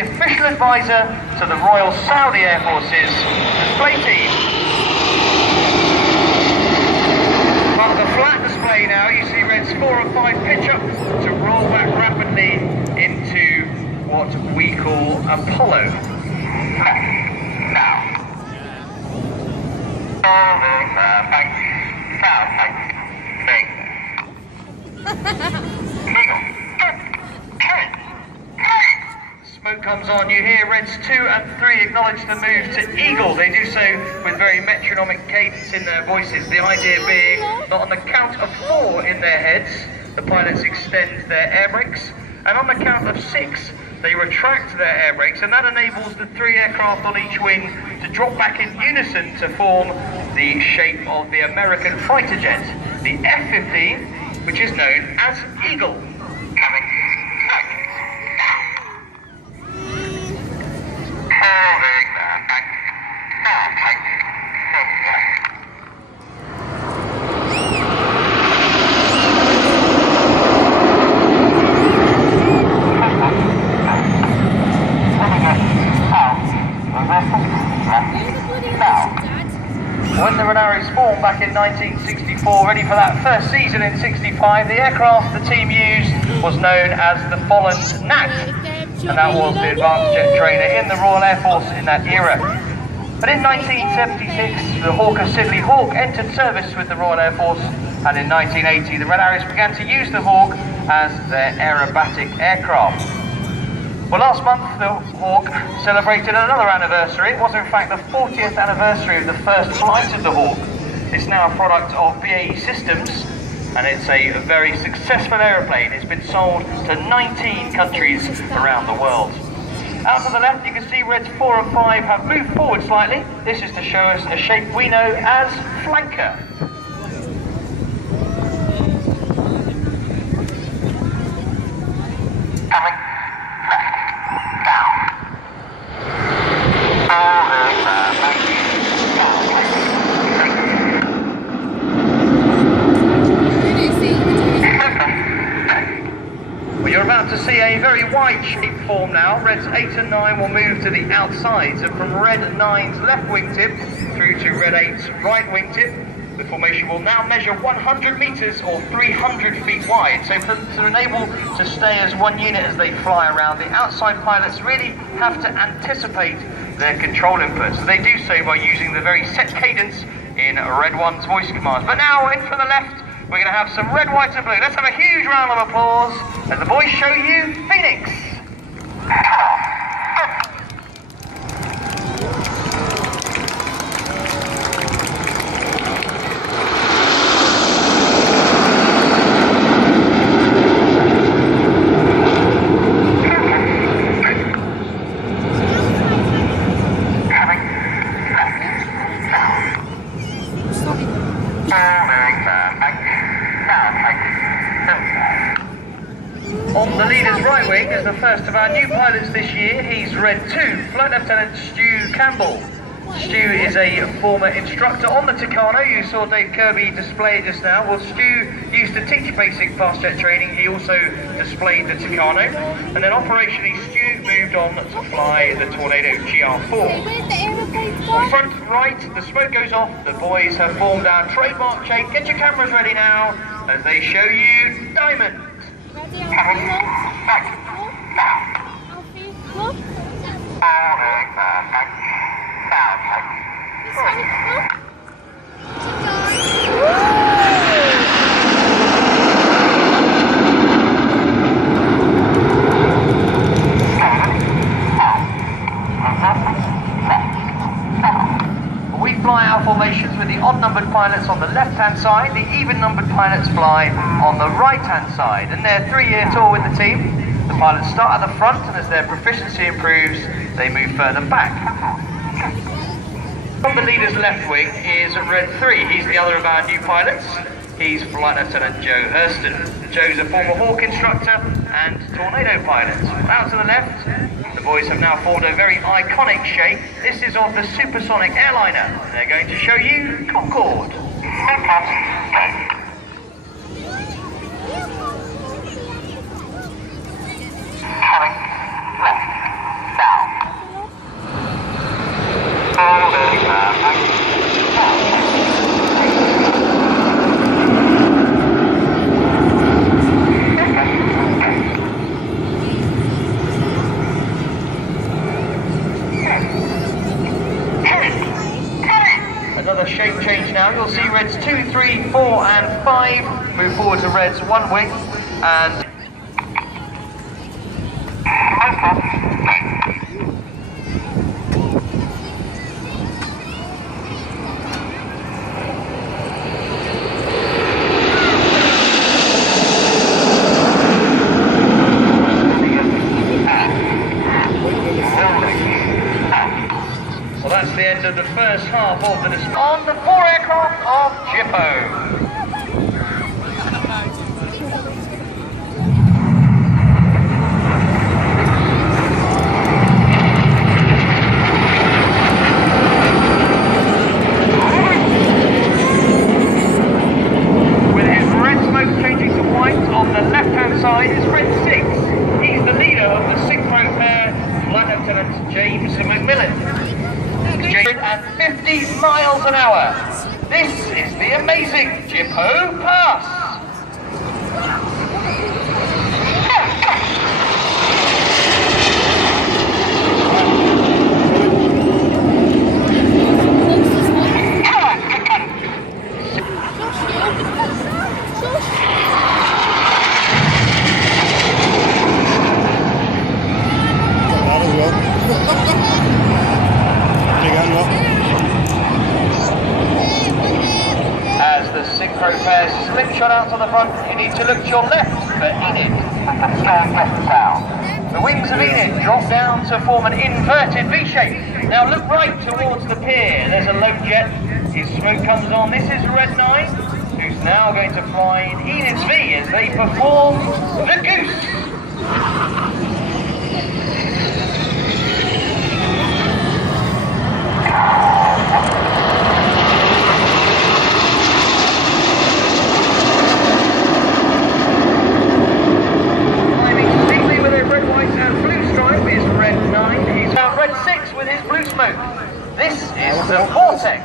the official advisor to the Royal Saudi Air Force's display team. On the flat display now, you see Reds 4 and 5 pitch up to roll back rapidly into what we call Apollo. Now. Smoke comes on, you hear Reds 2 and 3 acknowledge the move to Eagle. They do so with very metronomic cadence in their voices, the idea being that on the count of 4 in their heads, the pilots extend their air brakes, and on the count of 6, they retract their air brakes, and that enables the 3 aircraft on each wing to drop back in unison to form the shape of the American fighter jet, the F-15, which is known as Eagle. When the Renaris formed back in 1964, ready for that first season in 65, the aircraft the team used was known as the Folland Gnat, and that was the advanced jet trainer in the Royal Air Force in that era. But in 1976, the Hawker Siddeley Hawk entered service with the Royal Air Force, and in 1980, the Renaris began to use the Hawk as their aerobatic aircraft. Well, last month the Hawk celebrated another anniversary. It was in fact the 40th anniversary of the first flight of the Hawk. It's now a product of BAE Systems, and it's a very successful aeroplane. It's been sold to 19 countries around the world. Out to the left you can see Reds 4 and 5 have moved forward slightly. This is to show us a shape we know as flanker. You're about to see a very wide shape form now. Reds 8 and 9 will move to the outsides, and from Red 9's left wingtip through to Red 8's right wingtip, the formation will now measure 100 metres or 300 feet wide. So to enable to stay as one unit as they fly around, the outside pilots really have to anticipate their control inputs. So they do so by using the very set cadence in Red 1's voice commands. But now in from the left, we're going to have some red, white and blue. Let's have a huge round of applause as the boys show you Phoenix. On the leader's right wing is the first of our new pilots this year. He's Red 2, Flight Lieutenant Stu Campbell. Stu is a former instructor on the Tucano. You saw Dave Kirby display just now. Well, Stu used to teach basic fast jet training. He also displayed the Tucano. And then operationally, Stu moved on to fly the Tornado GR4. On front right, the smoke goes off. The boys have formed our trademark shape. Get your cameras ready now as they show you Diamond. We fly our formations with the odd-numbered pilots on the left-hand side, the even-numbered pilots fly on the right-hand side. And their 3-year tour with the team, the pilots start at the front, and as their proficiency improves, they move further back. On the leader's left wing is Red 3. He's the other of our new pilots. He's Flight Lieutenant Joe Hurston. Joe's a former Hawk instructor and Tornado pilot. Out to the left, the boys have now formed a very iconic shape. This is of the supersonic airliner. They're going to show you Concorde. now, you'll see Reds 2, 3, 4 and 5 move forward to Reds 1 wing, and that's the end of the first half of the display on the 4 aircraft of Jippo. With his red smoke changing to white on the left-hand side is Red 6. He's the leader of the synchro pair, Flight Lieutenant James McMillan. 150 miles an hour. This is the amazing Jippo Pass. As the synchro pair slingshot out to the front, you need to look to your left for Enid. The wings of Enid drop down to form an inverted V shape. Now look right towards the pier. There's a low jet. His smoke comes on. This is Red 9, who's now going to fly in Enid's V as they perform the Goose. Red 6 with his blue smoke. This is the Vortex.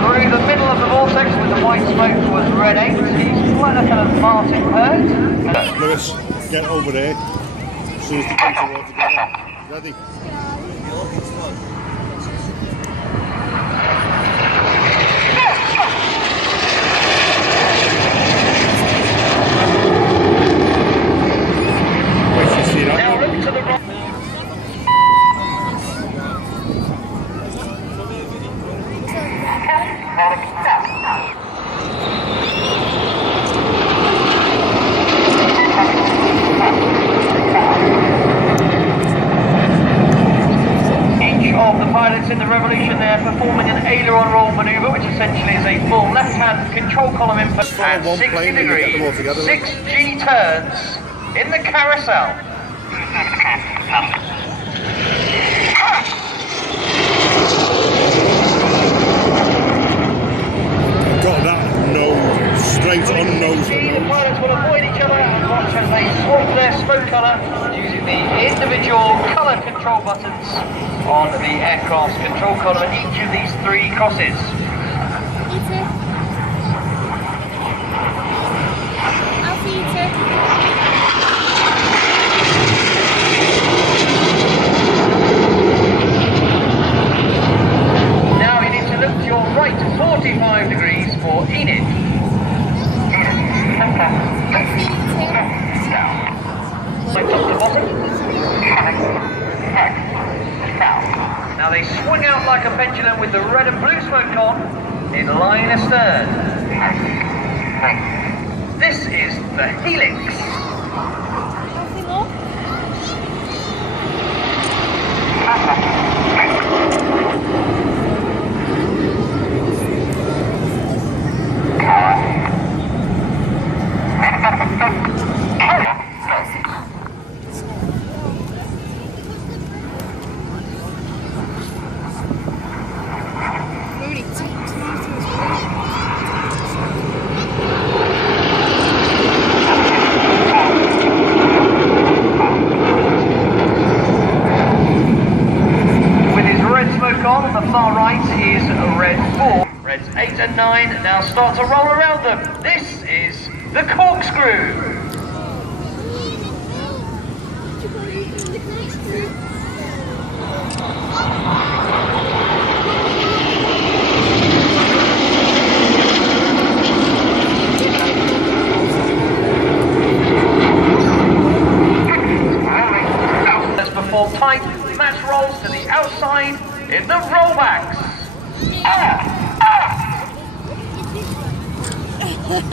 Through the middle of the Vortex with the white smoke was Red 8. He's quite a kind of Martin Hurt. Lewis, get over there. As soon as the boats are all together. Ready? Now look to the right. Each of the pilots in the Revolution there performing an aileron roll manoeuvre, which essentially is a full left-hand control column input at 60 degrees, 6 G turns in the carousel. Got that nose, straight on nose. The pilots will avoid each other and watch as they swap their smoke colour using the individual colour control buttons on the aircraft's control column at each of these 3 crosses. Now you need to look to your right 45 degrees for Enid. So top to bottom. Now they swing out like a pendulum with the red and blue smoke on in line astern. This is the Helix. On the far right is Red 4. Reds 8 and 9 now start to roll around them. This is the corkscrew. Let's perform tight match rolls to the outside in the rollbacks. Looks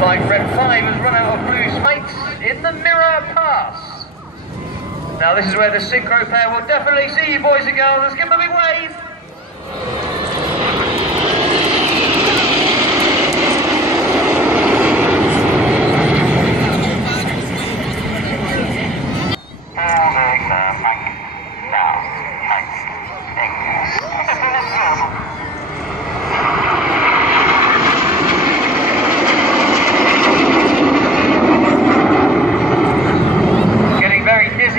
like Red 5 has run out of blue spikes in the mirror pass. Now this is where the synchro pair will definitely see you boys and girls. Let's give them a big wave.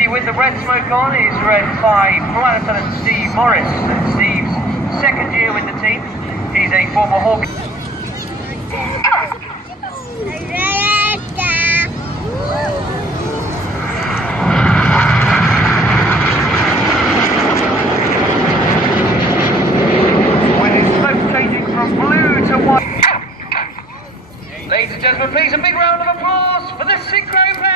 With the red smoke on is Red 5 Flight Lieutenant Steve Morris. Steve's second year with the team. He's a former Hawk. With his smoke changing from blue to white. Ladies and gentlemen, please a big round of applause for the synchro pair.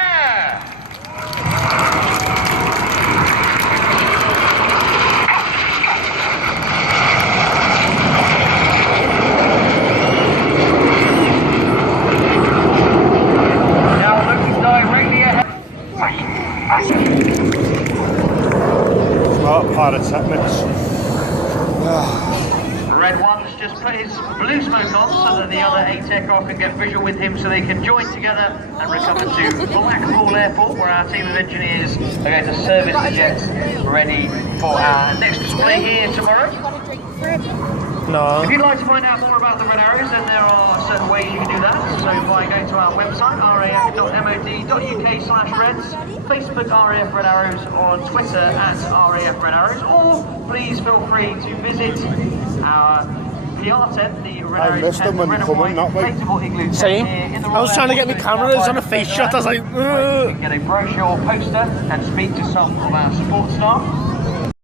Smart pyrotechnics. Red 1's just put his blue smoke on so that the other 8 aircraft can get visual with him so they can join together and recover to Blackpool Airport, where our team of engineers are going to service the jets ready for our next display here tomorrow. No. If you'd like to find out more about the Red Arrows, then there are certain ways you can do that. So by going to our website, raf.mod.uk/reds, Facebook RAF Red Arrows, or on Twitter @RAF Red Arrows, or please feel free to visit our PR tent, the Red Arrows tent, the red and white inflatable igloo tent. Same. Here in the I was trying to get my camera, it was on a face shot, I was like, you can get a brochure or poster and speak to some of our support staff.